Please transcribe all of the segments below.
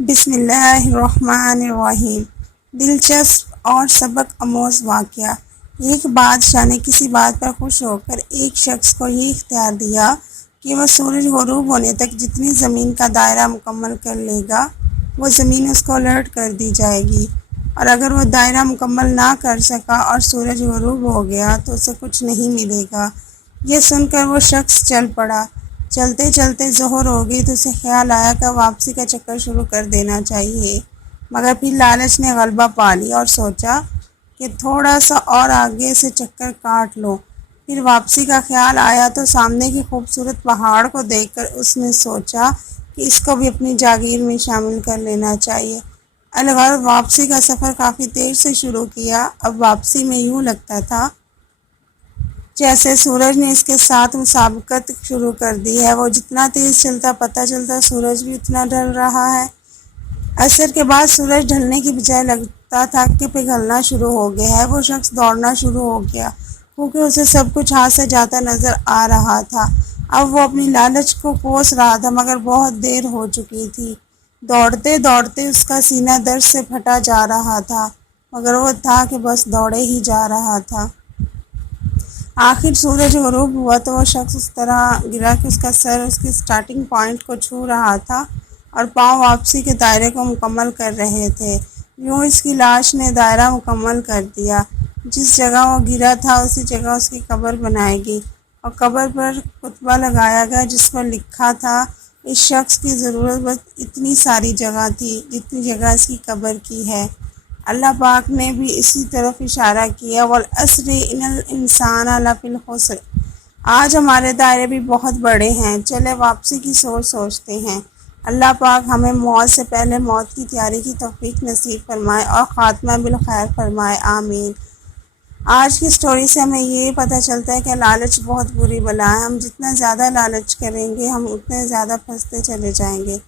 بسم اللہ الرحمن الرحیم۔ دلچسپ اور سبق آموز واقعہ۔ ایک بادشاہ نے کسی بات پر خوش ہو کر ایک شخص کو یہ اختیار دیا کہ وہ سورج غروب ہونے تک جتنی زمین کا دائرہ مکمل کر لے گا وہ زمین اس کو الٹ کر دی جائے گی، اور اگر وہ دائرہ مکمل نہ کر سکا اور سورج غروب ہو گیا تو اسے کچھ نہیں ملے گا۔ یہ سن کر وہ شخص چل پڑا۔ چلتے چلتے ظہر ہو گئی تو اسے خیال آیا کہ واپسی کا چکر شروع کر دینا چاہیے، مگر پھر لالچ نے غلبہ پا لیا اور سوچا کہ تھوڑا سا اور آگے سے چکر کاٹ لو۔ پھر واپسی کا خیال آیا تو سامنے کی خوبصورت پہاڑ کو دیکھ کر اس نے سوچا کہ اس کو بھی اپنی جاگیر میں شامل کر لینا چاہیے۔ الغرض واپسی کا سفر کافی دیر سے شروع کیا۔ اب واپسی میں یوں لگتا تھا جیسے سورج نے اس کے ساتھ مسابقت شروع کر دی ہے، وہ جتنا تیز چلتا پتہ چلتا سورج بھی اتنا ڈھل رہا ہے۔ عصر کے بعد سورج ڈھلنے کی بجائے لگتا تھا کہ پگھلنا شروع ہو گیا ہے۔ وہ شخص دوڑنا شروع ہو گیا کیونکہ اسے سب کچھ ہاتھ سے جاتا نظر آ رہا تھا۔ اب وہ اپنی لالچ کو کوس رہا تھا مگر بہت دیر ہو چکی تھی۔ دوڑتے دوڑتے اس کا سینہ درد سے پھٹا جا رہا تھا، مگر وہ تھا کہ بس دوڑے ہی جا رہا تھا۔ آخر سورج غروب ہوا تو وہ شخص اس طرح گرا کہ اس کا سر اس کے سٹارٹنگ پوائنٹ کو چھو رہا تھا اور پاؤں واپسی کے دائرے کو مکمل کر رہے تھے۔ یوں اس کی لاش نے دائرہ مکمل کر دیا۔ جس جگہ وہ گرا تھا اسی جگہ اس کی قبر بنائی گئی اور قبر پر خطبہ لگایا گیا جس پر لکھا تھا، اس شخص کی ضرورت بس اتنی ساری جگہ تھی جتنی جگہ اس کی قبر کی ہے۔ اللہ پاک نے بھی اسی طرف اشارہ کیا، وَالْعَصْرِ إِنَّ الْإِنسَانَ لَفِي الْخُسْرِ۔ آج ہمارے دائرے بھی بہت بڑے ہیں، چلے واپسی کی سوچتے ہیں۔ اللہ پاک ہمیں موت سے پہلے موت کی تیاری کی توفیق نصیب فرمائے اور خاتمہ بالخیر فرمائے، آمین۔ آج کی سٹوری سے ہمیں یہ پتہ چلتا ہے کہ لالچ بہت بری بلا ہے۔ ہم جتنا زیادہ لالچ کریں گے ہم اتنے زیادہ پھنستے چلے جائیں گے۔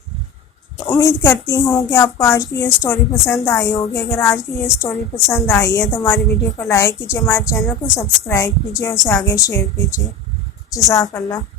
تو امید کرتی ہوں کہ آپ کو آج کی یہ سٹوری پسند آئی ہوگی۔ اگر آج کی یہ سٹوری پسند آئی ہے تو ہماری ویڈیو کو لائک کیجیے، ہمارے چینل کو سبسکرائب کیجیے اور اسے آگے شیئر کیجیے۔ جزاک اللہ۔